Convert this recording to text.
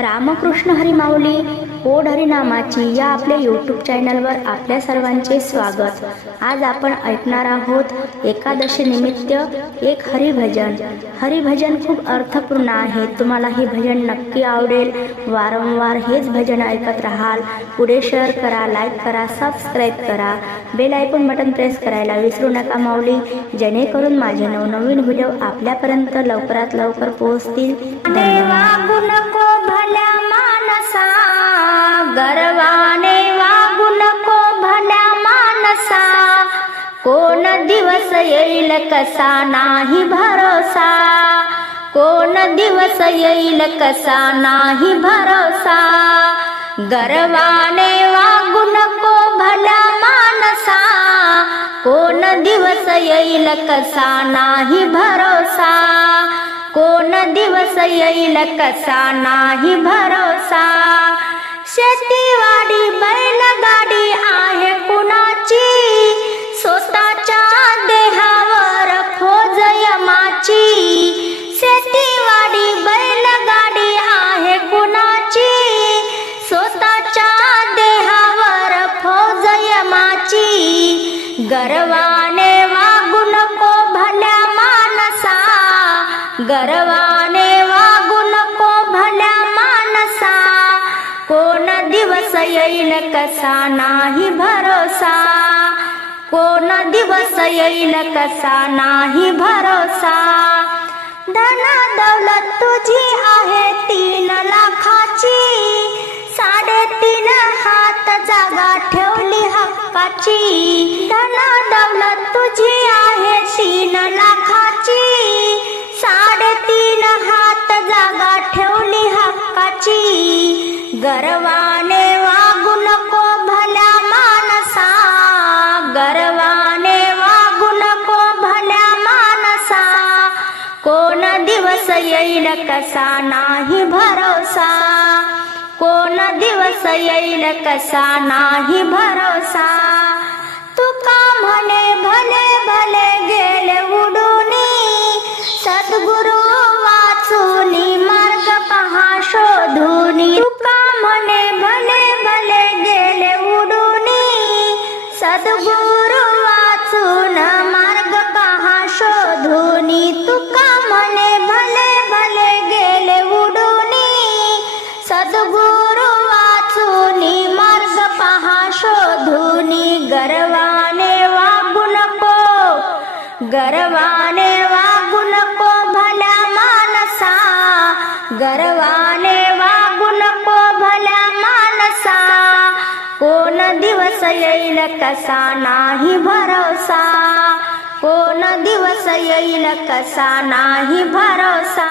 रामकृष्ण हरिमाऊली ओढ हरिनामाची या आपल्या यूट्यूब चॅनलवर आपल्या सर्वांचे स्वागत. आज आपण ऐकणार आहोत एकादशी निमित्त एक हरिभजन. हरिभजन खूप अर्थपूर्ण आहे. तुम्हाला हे भजन नक्की आवडेल. वारंवार हेच भजन ऐकत राहाल. पुढे शेअर करा लाईक करा सबस्क्राईब करा. बेल आयकॉन बटन प्रेस करायला विसरू नका माऊली. जेणेकरून माझे नवनवीन व्हिडिओ आपल्यापर्यंत लवकरात लवकर पोहोचतील. धन्यवाद. कोण दिवस येईल कसा नाही भरोसा? कोण दिवस येईल कसा नाही भरोसा? गर्वाने वागू नको भला मानसा? कोण दिवस येईल कसा नाही भरोसा? कोण दिवस येईल कसा नाही भरोसा? शेतीवाडी बैलगाडी गर्वाने वागू नको भल्या मानसा. गर्वाने वागू नको भल्या मानसा. कोण दिवस येईल कसा नाही भरोसा. कोण दिवस येईल कसा नाही भरोसा. धन दौलत तुझी आहे हक्काची धना दौलत तुझी आहे तीन लाखाची. साडेतीन हात जागा ठेवली हक्काची. गर्वाने वागू नको भल्या मानसा. गर्वाने वागू नको भल्या मानसा. कोण दिवस येईल कसा नाही भरोसा. कोण दिवस येईल कसा नाही भरोसा. गर्वाने वागू नको भल्या मानसा. गर्वाने वागू नको भल्या मानसा. कोण दिवस येईल कसा नाही भरोसा. कोण दिवस येईल कसा नाही भरोसा.